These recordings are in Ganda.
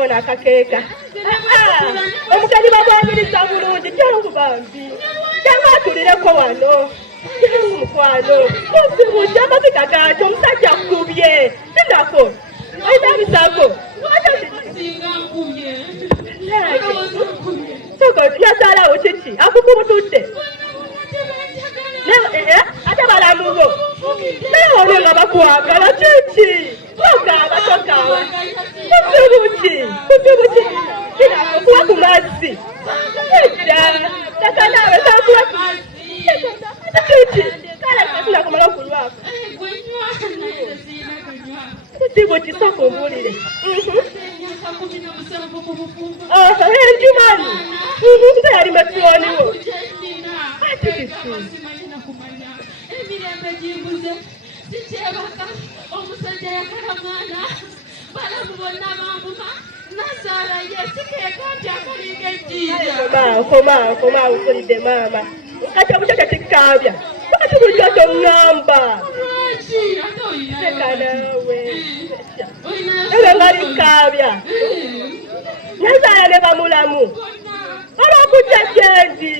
wona akakeeka omugenyi babwanyiriza bulungi jangu bambi jangu atulireko wano jangu mukwano osibuja amaziga gakyo omusajja akubye sinako olina bisago yazaalawo kiki akukubutudde ate balamubo naye one nga bakwagala kiki tokaaba kuzibuki kuba ku mazzi edda takanaawe kakuba kiki kale sinakumala okunywako kuzibuki soka obuulire enjumani nze yali metuwoniwo emirembe gimbuze sikyebaka omusajja yakala mwana balamu bonna bambuma nazaala yesikeeka nti akalinga ejjiija koma ufulidde maama kati omukyakya kikkaabya lwaki bulijjo toŋŋamba sekanawe ewe ngalikkaabya nazaala ne bamulamu olw'okujja gyendi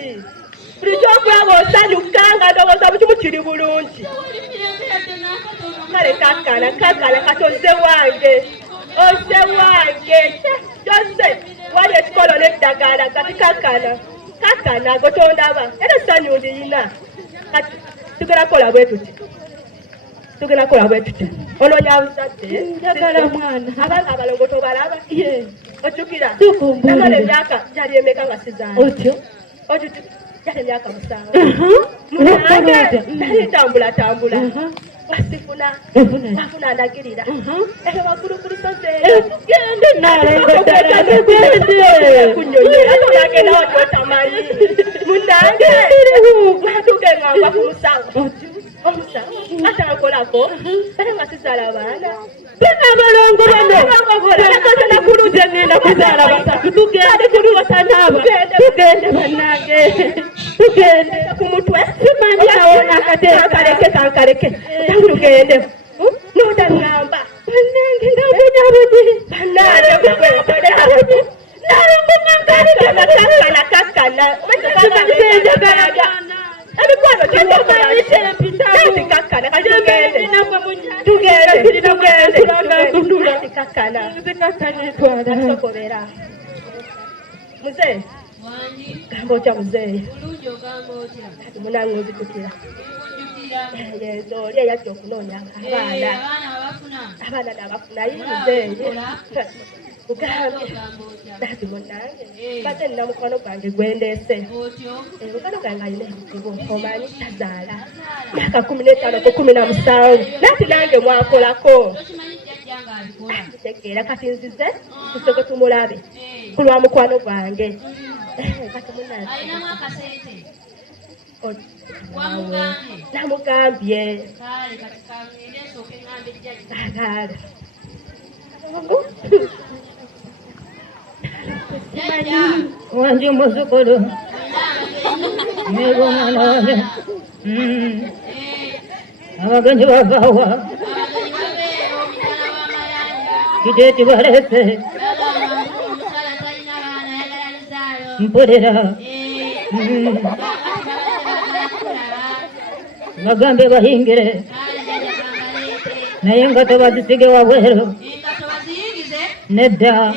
bulijjo okulaba osanyuka nga ndowooza bukimu kiri bulungi kale kakkana kati ozze wange gyozze wali ekikolo n'eddagala kati kakkana gotondaba era essanyu liyina kati tugenda kukola bwe tuti onoonya buzadde njagala mwana abanga abalongo tobalaba ojjukira namala emyaka gyali emeka nga sizaala otyo yali emyaka 7 munange nali tambula wasifuna ndagirira eyo waggulu ku lusozi gende kunyonyera tolagenda watyotamanyi munange watugengangwa ku musawo ate ankolako bale nga sizaala abaana bena abalongo banonakuluze ngenda kuzaala basatu tugende tuliwotanaaba tugende bannange tugende ku mutwe simanyi nawona akateeka kankaleke tangulugende notaŋŋamba bannange ngabunyabudi bannange kakkana ebikwano kakkana tugende muzeeyi gamba otya muzeeyi munange ozikutira oli eyajja okunoonya abaana nabafunayo muzeeyi ugambye dati munange bate nina mukwano gwange gwendeese mukwano gwange alina ebizibu omanyi tazaala myaka 15 ku 17 nati nange mwakolako tegeera kati nzize tusoko tumulabe ku lwa mukwano gwange kati munange namugambye wanji muzukulu nebo mwana wange abagenyi bavawa kideti balese mpulira bagambe bahingire naye nga tobazisige wabweru nedda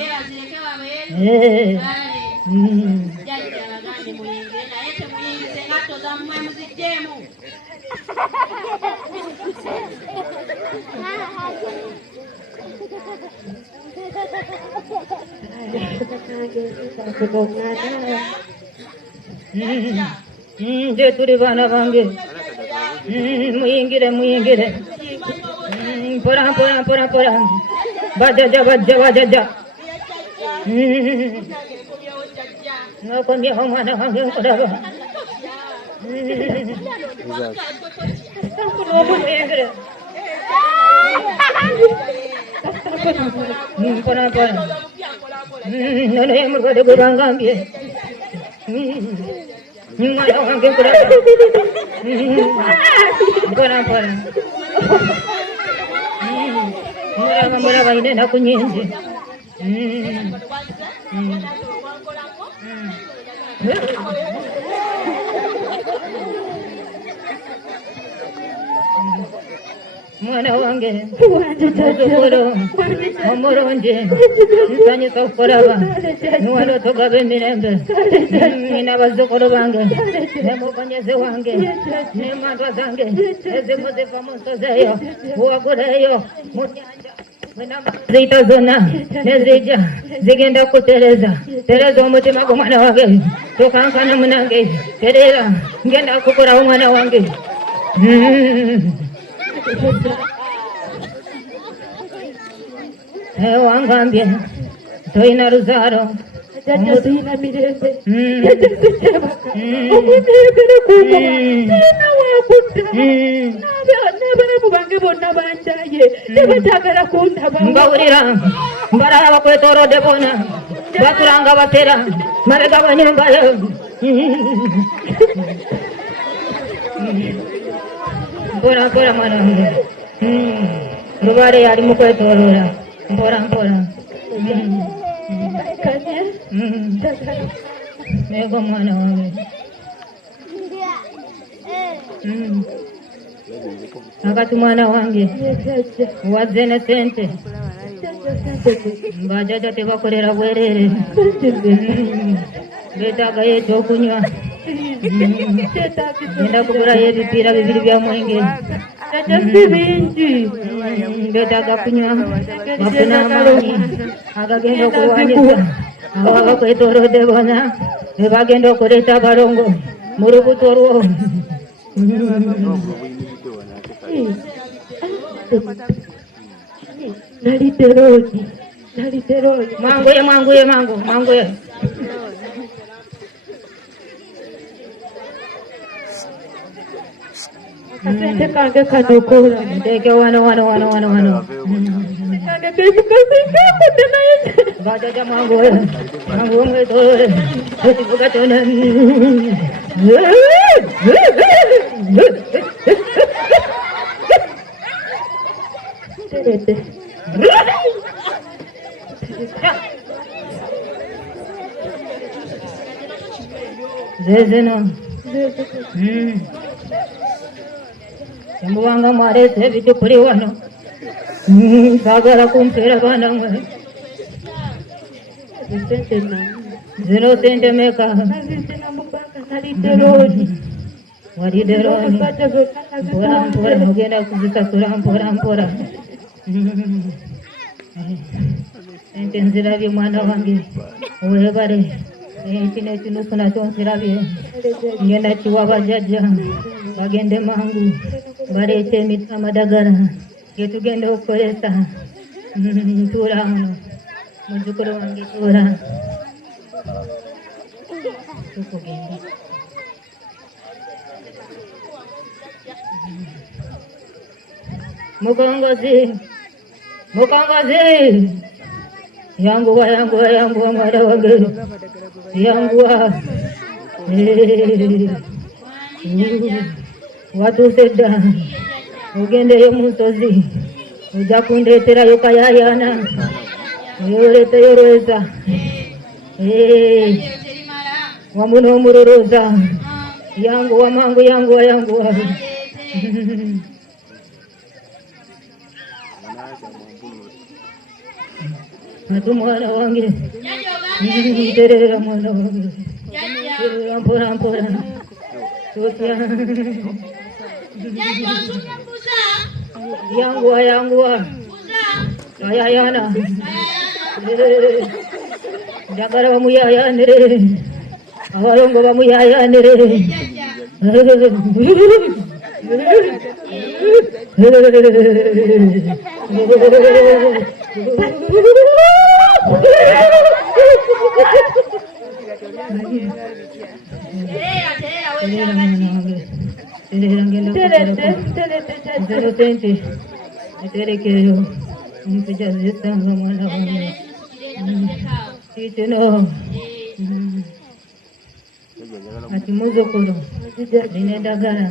nje turi bana bange muyingire mpora bajaja nakomyeho omwana wange nkulaba nomuyingire mpora nono ye mulwadde gwe bangambye mwana wange nkulaba mpora mulaba ine enaku nyingi mwana wange muzukuru omulungi nsanyusa okukulaba niwano togaba emirembe nina bazzukulu bange ne mugonyeze wange n'emandwa zange ezimu ziva mu nsozi eyo buwaguleeyo mu nyanja ziyita zonna nezijja zigenda kutereza omutima gw'omwana wange tokankana munange terera ngenda kukulawo omwana wange wangambye toyina luzaalo Toyina mirembe okunegere kuno sirina wakutta n'abalamu bange bonna banjaye tebatagala kundaba mbawulira mbalala bakwetoolodde bona batulanga batera mabega banyumbayo mpola mpola mwana wange lubaale yali mu kwetooloola mpola mpola ego mwana wange akati mwana wange wazze ne sente bajjaja tebakolera bwereere beetaagayo ekyokunywa genda kugulayo ebipiira 2 bya mwenge bingi beetaaga kunywa bafuna amaanyi agagenda okulwanyisa abo abakwetoolodde bona bebagenda okuleeta abalongo mu lubuto lwo nalidde loodi manguye akasente kange kanokola nteeke wano kange kekukasinkakudde naye bajaja manguye mwetoolole ekivuga kyona teredde zezino temubanga mwaleese ebiti kuli wano saagala kumpeera baana mwe esente nange zino sente meka nazizina mu banka nalidde loodi walidde looni abadde mpola mpola ogenda kuzisasula mpola mpola ente nzirabye mwana wange weebale kino ekinusu nakyo nzirabye ngenda kiwa bajjajja bagende mangu baleete amadagala getugenda okukolesa ntuula muno muzzukulu wange tuula tukugenda mukongozi yanguwa mwana wange yanguwa watuuse dda ogendeyo mu nsozi ojja kundeeterayo kayayaana oyoleeteyo lweza wamu n'omululuuza yanguwa mangu yanguwa ati mwana wange terera mwana wange terera mpola tutya yanguwa ayayana njagala bamuyayanire abalongo bamuyayanire sente eterekeyo omusajja zisanga mwana wange kitino ati muzzukulu lina eddagala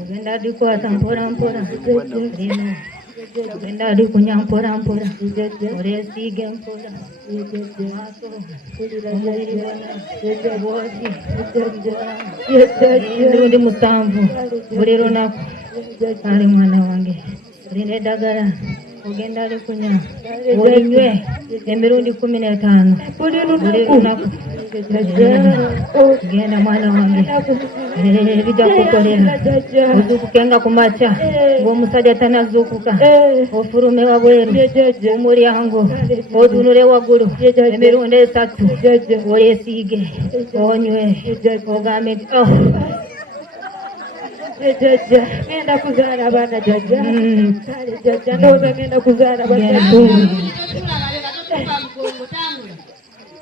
ogenda dikwata mpola lino Tugenda ali kunya mpora mpora. Olesiige mpora. Omubiri gwonna. Bwogi. Emirundi 7 buli lunaku. Ali mwana wange. Olina eddagala. Ogenda ali kunya. Olinywe emirundi 15 buli lunaku. Genda mwana wange. Bijja kukolera. Ozuukukenga ku makya ng'omusajja tanazuukuka. Ofulume wabweru omulyango. Otunule waggulu emirundi 3. Olesiige onywe ogambe nti Jajja, ngenda kuzaala abaana jajja. Kale jajja, ndowooza ngenda kuzaala abaana.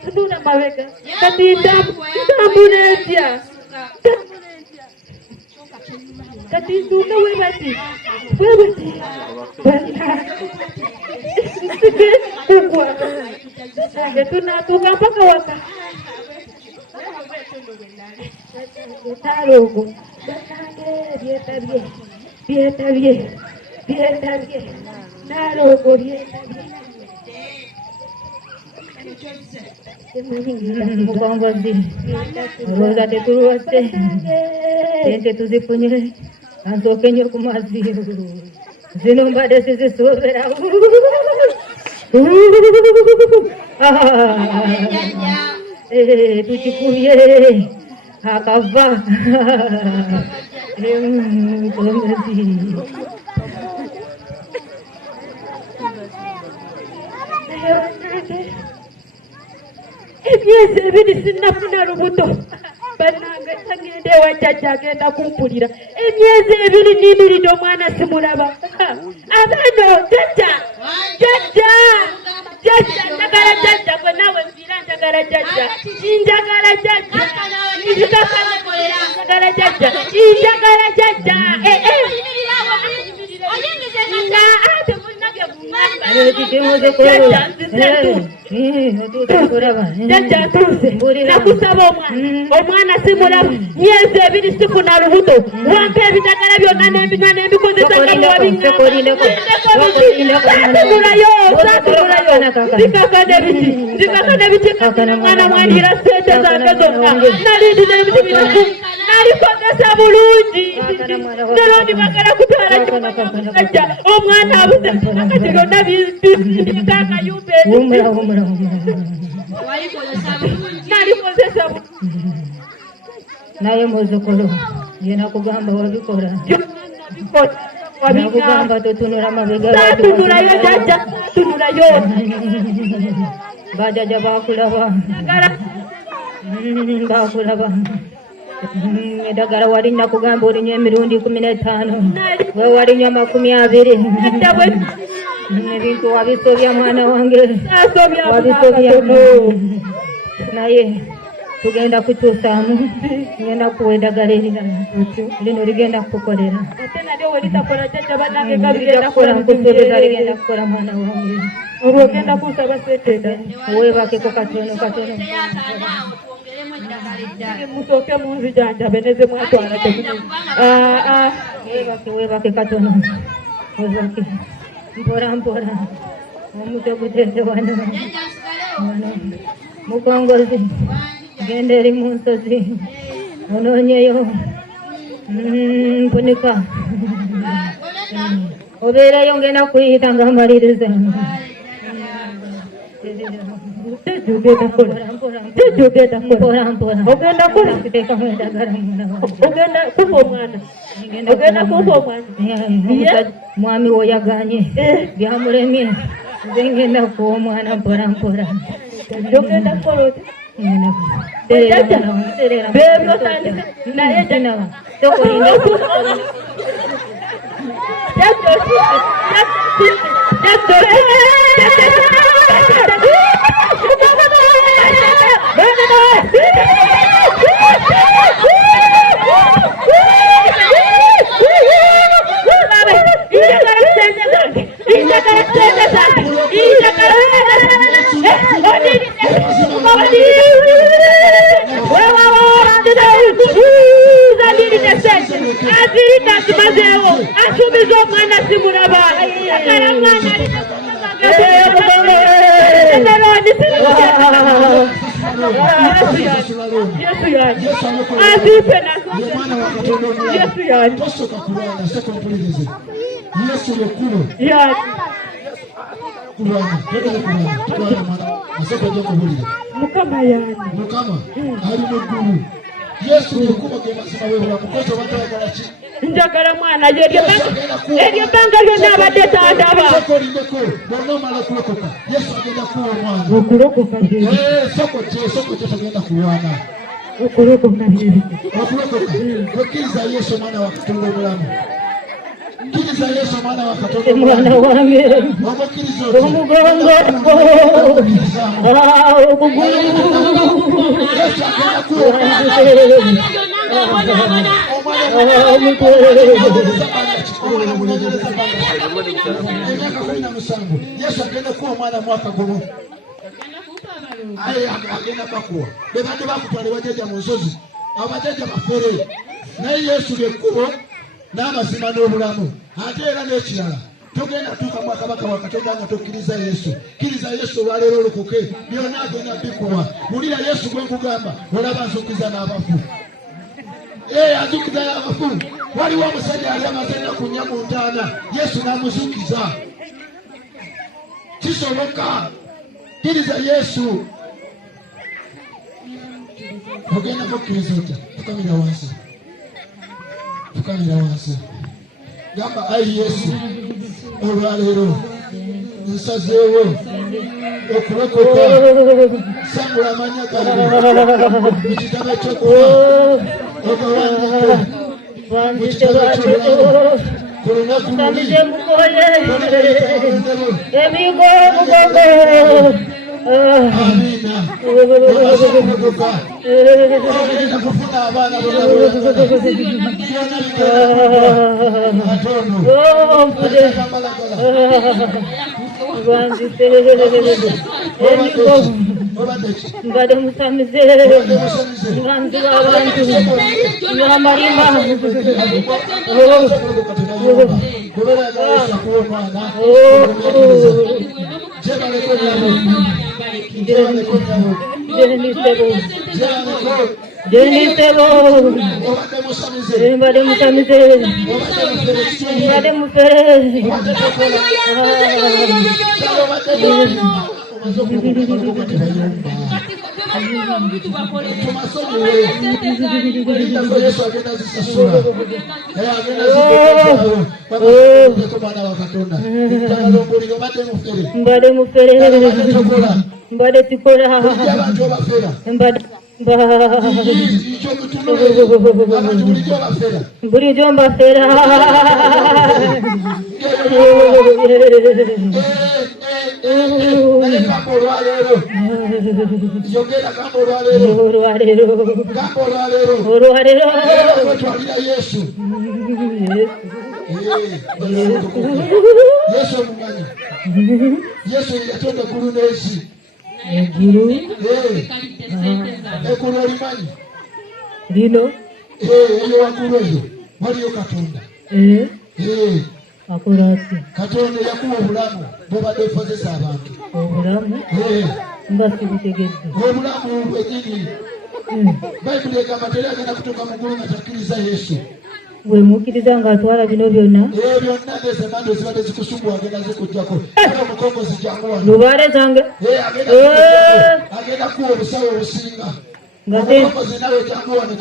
Tunula mabega. Kati ntambula etya? Kati ntuuka bwe bati. Nsige kugwa. Nange tunaatuuka mpaka waka. Talogo. Byetabye. Nalogo byetabye. Mugongozi olowooza tetulwadde ente tuzifunye ansooke nnyo ku mazzi zino mbadde sizisuubira tukikubye akava mugongozi Emyezi 2 sinnafuna lubuto. Bannange tagenda ewa jjajja agenda kumpulira. Emyezi 2 nniimiridde omwana simulaba. Abaana jjajja njagala jjajja gwe naawe nviira njagala jjajja. Njagala jjajja. Jjajja atuuse. Nakusaba omwana simulaba. Myezi 2 sifuna lubuto. Wampa ebitagala byonna n'ebinywa n'ebikozesa nga wabiŋŋamba. Zikakane biti mwana mwandira ssente zange zonna. Nalindi n'ebiti binaku. Nalikozesa bulungi. Nerondi bagala kutwala jjajja. Omwana abuze. Nakati byonna bindika akayumba nalikozesa naye muzukulu yena kugamba wabikola nakugamba totunula mabega tunulayo jjajja tunulayo bajjajja bakulaba eddagala wali nakugamba olinywa emirundi 15 we walinywa 20 ebintu wabisobya mwana wange wabisobya naye tugenda kukyusaamu ngenda kuwa eddagala erirala lino ligenda kukukolera nkusuubiza ligenda kukola mwana wange olwogenda kunsaba sente endala weebakeko katono musooke munzijanjabe neze mwatwala weebake katono webake mpola omutwe gutende wano mukongozi genda eri mu nsozi onoonyeyo mpunika obeerayo ngenda kuyita nga amaliriza ogenda kufa omwana mwami woyaganye byamulemye nze ngenda kuwa omwana mpola ogenda kukola oti kimazeewo asuubiza omwana simulaba yakala mwana Yesu yange azipe nazo Yesu yange tosoka kulwana soko mpulirize Yesu yekulu kulwana tegere kulwana mwana asoko joko bulira mukama yange mukama ali mu ggulu Yesu yekuba gemasima wewa mukozo batayagala ki njagala mwana eryo banga lyonna abadde tandaba bonomala kulokoka Yesu agenda kuwa omwana okulokoka soko tagenda kulwana okulokoka okkiriza Yesu omwana wa Katonda omulamu kkiriza Yesu omwana wa Katonda mwana wange omukkiriza omugongo okugulu Yesu agenda kuwa Yesu agenda kuwa omwana mwaka guno agenda bakuwa bebadde bakutwala bajjajja mu nsozi abajjajja bafere naye Yesu lyekkubo n'amazima n'obulamu ate era n'ekirala togenda tuuka mu kabaka wa Katonda nga tokkiriza Yesu kkiriza Yesu olwaleero olokoke byonna agenda bikuwa wulira Yesu gwe nkugamba olaba nzukiza n'abafu azukiza n'abafu waliwo omusajja ali amaze ennaku 4 mu 5 Yesu n'amuzukiza kisoboka kkiriza Yesu ogenda mukkiriza otya fukamira wansi gamba ayi Yesu olwaleero nsazeewo okulokoka sangula amanya gange mu kitabo ekyokufa wanzite lwakyo ku lunaku luli emigo omugongo amiina olwasokulokoka ogenda kufuna abaana bonna byonna bigenda atono amalagala wanzite emigo mbadde musamize nganzi w'abantu n'amarimba Jenisebo mbadde musamize mbadde mufere Yesu agenda zisasula mbadde mufere mbadde tikola bulijjo mbafera olwaleero Yesu omumanyi Yesu yatonda eggulu n'ensi eggulu eggulu olimanyi lino eyo waggulu eyo waliyo Katonda akola atya Katonda yakuwa obulamu bwobadde okozesa abantu obulamu nga sibutegedde obulamu bwennyini Bayibuli egamba teri agenda kutuuka mu ggulu nga takkiriza Yesu bwe mukkiriza ng'atwala bino byonna byonna ng'ezemando zibadde zikusumbu agenda zikujjako omukombozi jangu lubaale zange agenda kuwa obusawo obusinga omukombozi nawe jangu wano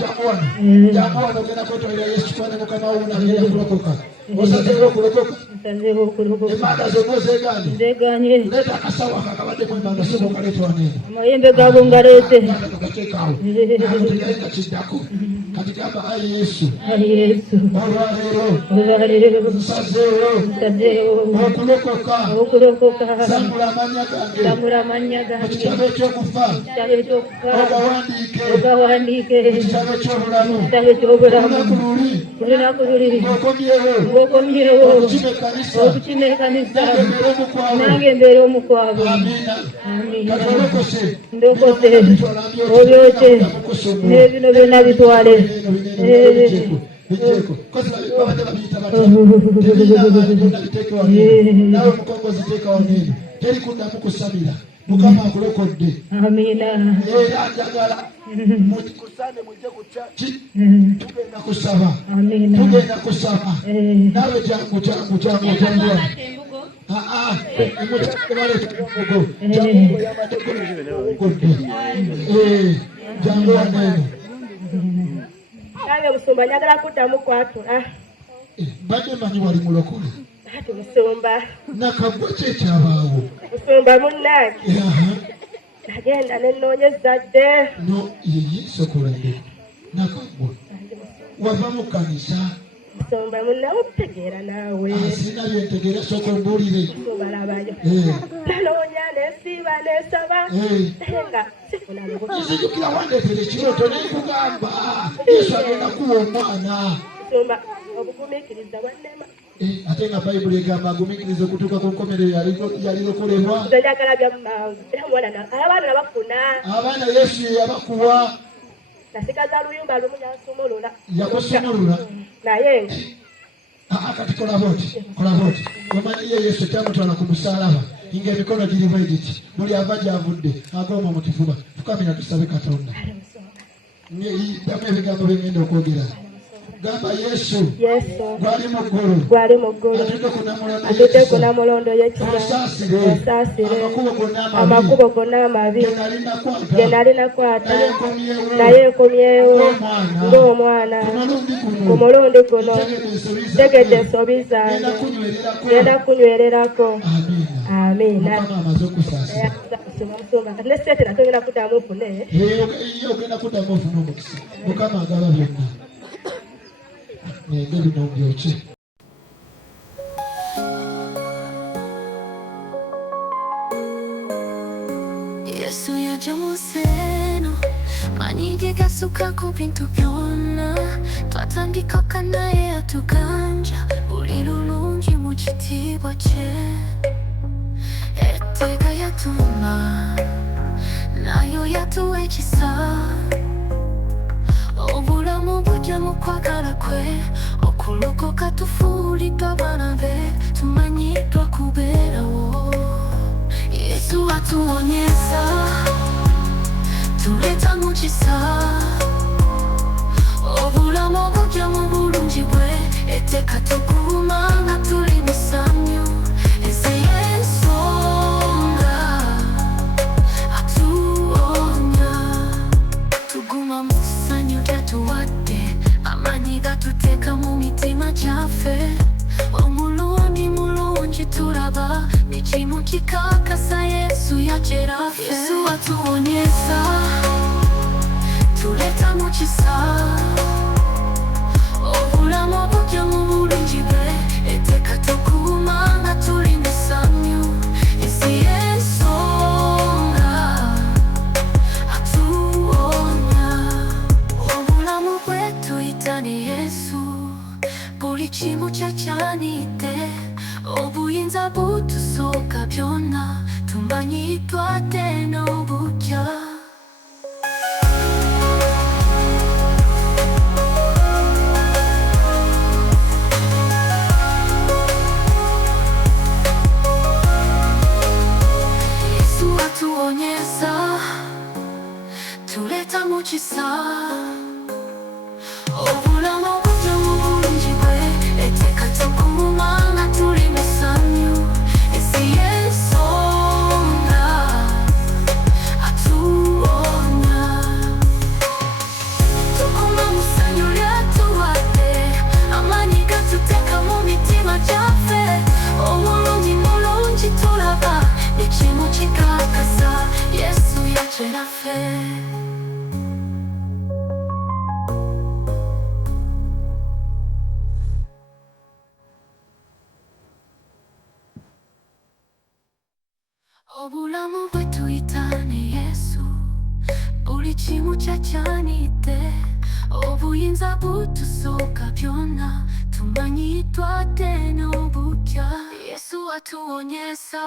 ogenda kwetwalira Yesu kubanga mukama wo agenda kulokoka osazeewo okulokoka emmanda zonna ozeegaanye leeta akasawo akakabaddemu emmanda soba okaleeta waneeno amayembe gaabo ngaleete gateekaawo tegere nga kiddako kati gamba ayi Yesu olwaleero nsazeewo okulokoka sangula amanya gange mu kitabo ekyokufa ogawandiike mu kitabo eky'obulamu olunaku luli ng'okomyewo okukima ekkanisa nange mbeere omukwabu ndokose obyokye n'ebino byonna bitwale bijeko kozi babadde babiyita batya tebirina abantu bonna biteeke wanene nawe mukongozi teeka wanene teri kuddamu kusabira Mukama akulokodde amina era njagala mukusane mujje ku church tugenda kusaba tugenda kusaba nawe jangu jangu wanene Kale Musumba njagala kuddamu kwatula. Badde manyi wali mulokole. Ati Musumba. Nakagwa kyekyabaawo. Musumba munnange. Nagenda ne nnoonyeza dde. No ye sokolande. Nakagwa. Wava mu kkanisa. Musumba munnawe otegeera naawe. Sina byentegeera sooka ombuulire. Musumba labayo. Naloonya neesiiba neesaba. Nga sifuna lubuto. Nzijukira wandeetere ekirooto ne nkugamba. Yesu agenda kuwa omwana. Musumba obugumiikiriza bwannema. Ate nga Bayibuli egamba agumiikiriza okutuuka ku nkomerero yalirokolebwa. Nze njagala byammangu. Era omwana abaana nabafuna. Abaana Yesu ye yabakuwa. Nasigaza luyumba lumu yansumulula. Yakusumulula. Naye kati kola boti. Omanyi ye Yesu kyamutwala ku musaalaba. Nga emikono giri bwe giti. Buli ava gy'avudde agomba mu kifuba. Tukamira tusabe Katonda. Ddamu ebigambo bye ngenda okwogera. Gamba Yesu gwali mu ggulu atudde ku Namulondo y'ekisa onsaasire amakubo gonna amabi ge nali nakwata naye nkomyewo ng'omwana ku mulundi guno ntegedde ensobi zange ngenda kunywererako. Amiina. Musumba kati ne seetera togenda kuddamu ofune. Ogenda kuddamu ofune omukisa. Mukama agaba byonna. Yesu yaja mu nsi manyige gasuka ku bintu byonna twatandika naye atuganja buli lulungi mu kitiibwa kye etteeka yatuma nayo yatuwa ekisa obulamu bujja mu kwagala kwe okulokoka tufuuliddwa abaana be tumanyiddwa kubeerawo. Yesu atuwonyeza tuleeta mu kisa obulamu bujja mu bulungi bwe etteeka tukuuma nga tuli mu ssanyu ensi y'ensonga atuwonya tuguma mu ssanyu lyatuwadde amaanyi gatuteeka mu mitima gyaffe omulundi mulungi tulaba nekimu kikakasa Yesu yajeraffe. Yesu atuwonyeza tuleeta mu kisa obulamu bujja mu bulungi bwe etteeka tukuuma nga tuli mu ssanyu ensi y'ensonga atuwonya obulamu bwe tuyita ne Yesu buli kimu kyakyanidde obuyinza butusooka byonna tumanyiddwa dde n'obujja. Yesu atuwonyeza tuleeta mu kisa obulamu bujja mu bulungi bwe etteeka tukuuma nga tuli mu ssanyu ensi y'ensonga atuwonya tukuma mu ssanyu lyatuwadde amaanyi gatuteeka mu mitima gyaffe omulungi mulungi tulaba ekimu kikakasa Yesu yajeraffe. Obulamu bwe tuyita ne Yesu buli kimu kyakyanidde obuyinza butusooka byonna tumanyiddwa dde n'obujja. Yesu atuwonyeza